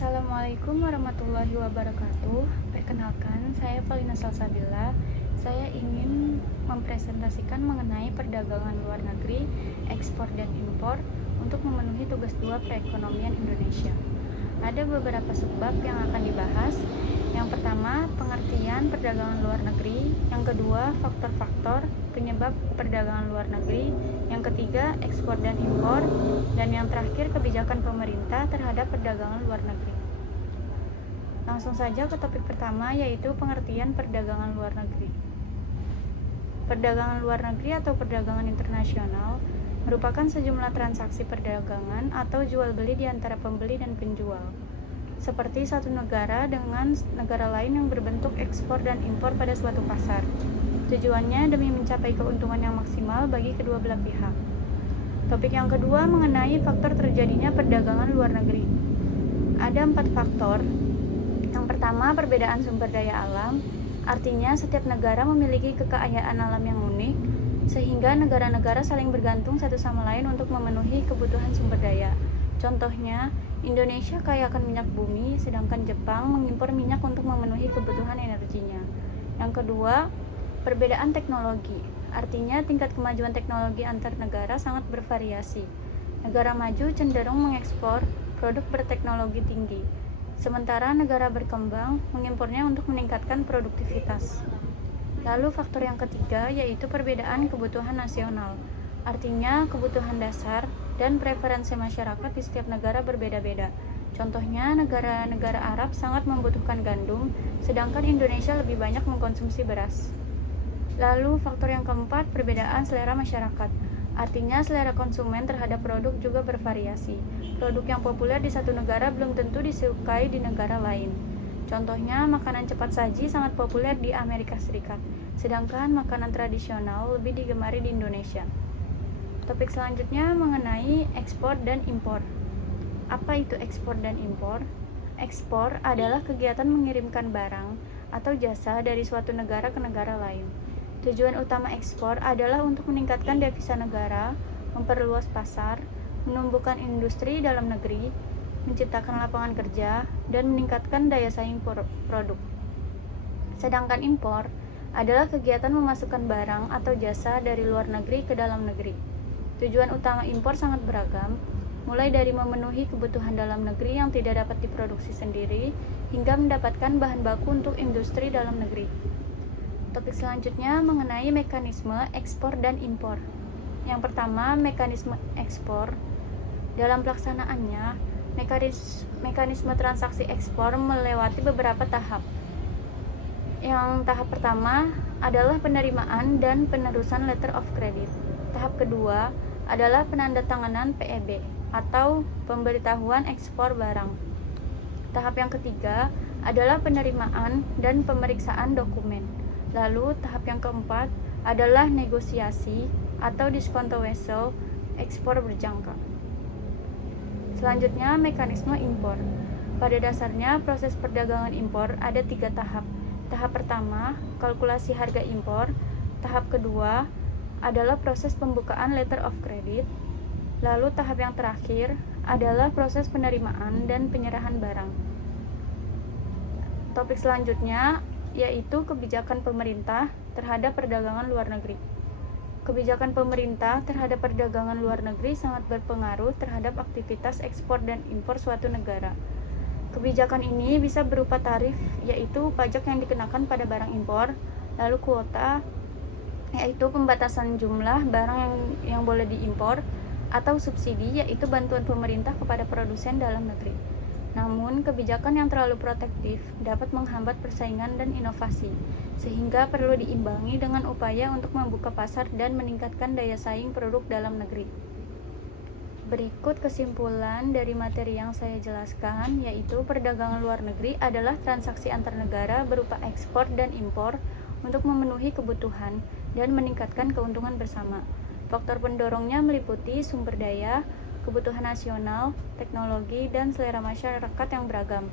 Assalamualaikum warahmatullahi wabarakatuh. Perkenalkan, saya Valina Salsabila. Saya ingin mempresentasikan mengenai perdagangan luar negeri, ekspor dan impor untuk memenuhi tugas 2 perekonomian Indonesia. Ada beberapa sebab yang akan dibahas. Yang pertama, pengertian perdagangan luar negeri. Yang kedua, faktor-faktor penyebab perdagangan luar negeri. Yang ketiga, ekspor dan impor. Dan yang terakhir, kebijakan pemerintah terhadap perdagangan luar negeri. Langsung saja ke topik pertama, yaitu pengertian perdagangan luar negeri. Perdagangan luar negeri atau perdagangan internasional merupakan sejumlah transaksi perdagangan atau jual beli di antara pembeli dan penjual, seperti satu negara dengan negara lain yang berbentuk ekspor dan impor pada suatu pasar. Tujuannya demi mencapai keuntungan yang maksimal bagi kedua belah pihak. Topik yang kedua mengenai faktor terjadinya perdagangan luar negeri. Ada 4 faktor. Yang pertama, perbedaan sumber daya alam. Artinya setiap negara memiliki kekayaan alam yang unik, sehingga negara-negara saling bergantung satu sama lain untuk memenuhi kebutuhan sumber daya. Contohnya, Indonesia kaya akan minyak bumi, sedangkan Jepang mengimpor minyak untuk memenuhi kebutuhan energinya. Yang kedua, perbedaan teknologi. Artinya tingkat kemajuan teknologi antar negara sangat bervariasi. Negara maju cenderung mengekspor produk berteknologi tinggi, sementara negara berkembang mengimpornya untuk meningkatkan produktivitas. Lalu faktor yang ketiga yaitu perbedaan kebutuhan nasional. Artinya kebutuhan dasar dan preferensi masyarakat di setiap negara berbeda-beda. Contohnya negara-negara Arab sangat membutuhkan gandum, sedangkan Indonesia lebih banyak mengkonsumsi beras. Lalu faktor yang keempat, perbedaan selera masyarakat. Artinya selera konsumen terhadap produk juga bervariasi. Produk yang populer di satu negara belum tentu disukai di negara lain. Contohnya, makanan cepat saji sangat populer di Amerika Serikat, sedangkan makanan tradisional lebih digemari di Indonesia. Topik selanjutnya mengenai ekspor dan impor. Apa itu ekspor dan impor? Ekspor adalah kegiatan mengirimkan barang atau jasa dari suatu negara ke negara lain. Tujuan utama ekspor adalah untuk meningkatkan devisa negara, memperluas pasar, menumbuhkan industri dalam negeri, menciptakan lapangan kerja, dan meningkatkan daya saing produk. Sedangkan impor adalah kegiatan memasukkan barang atau jasa dari luar negeri ke dalam negeri. Tujuan utama impor sangat beragam, mulai dari memenuhi kebutuhan dalam negeri yang tidak dapat diproduksi sendiri, hingga mendapatkan bahan baku untuk industri dalam negeri. Topik selanjutnya mengenai mekanisme ekspor dan impor. Yang pertama, mekanisme ekspor. Dalam pelaksanaannya, mekanisme transaksi ekspor melewati beberapa tahap. Yang tahap pertama adalah penerimaan dan penerusan letter of credit. Tahap kedua adalah penandatanganan PEB atau pemberitahuan ekspor barang. Tahap yang ketiga adalah penerimaan dan pemeriksaan dokumen. Lalu tahap yang keempat adalah negosiasi atau diskonto wesel ekspor berjangka. Selanjutnya, mekanisme impor. Pada dasarnya, proses perdagangan impor ada 3 tahap. Tahap pertama, kalkulasi harga impor. Tahap kedua adalah proses pembukaan letter of credit. Lalu tahap yang terakhir adalah proses penerimaan dan penyerahan barang. Topik selanjutnya yaitu kebijakan pemerintah terhadap perdagangan luar negeri. Kebijakan pemerintah terhadap perdagangan luar negeri sangat berpengaruh terhadap aktivitas ekspor dan impor suatu negara. Kebijakan ini bisa berupa tarif, yaitu pajak yang dikenakan pada barang impor, lalu kuota, yaitu pembatasan jumlah barang yang boleh diimpor, atau subsidi, yaitu bantuan pemerintah kepada produsen dalam negeri. Namun, kebijakan yang terlalu protektif dapat menghambat persaingan dan inovasi, sehingga perlu diimbangi dengan upaya untuk membuka pasar dan meningkatkan daya saing produk dalam negeri. Berikut kesimpulan dari materi yang saya jelaskan, yaitu perdagangan luar negeri adalah transaksi antar negara berupa ekspor dan impor untuk memenuhi kebutuhan dan meningkatkan keuntungan bersama. Faktor pendorongnya meliputi sumber daya, kebutuhan nasional, teknologi, dan selera masyarakat yang beragam.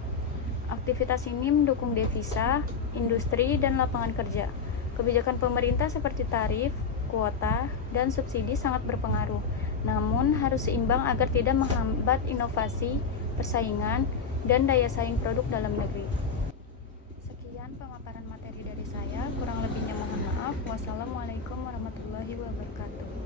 Aktivitas ini mendukung devisa, industri, dan lapangan kerja. Kebijakan pemerintah seperti tarif, kuota, dan subsidi sangat berpengaruh, namun harus seimbang agar tidak menghambat inovasi, persaingan, dan daya saing produk dalam negeri. Sekian pemaparan materi dari saya, kurang lebihnya mohon maaf. Wassalamualaikum warahmatullahi wabarakatuh.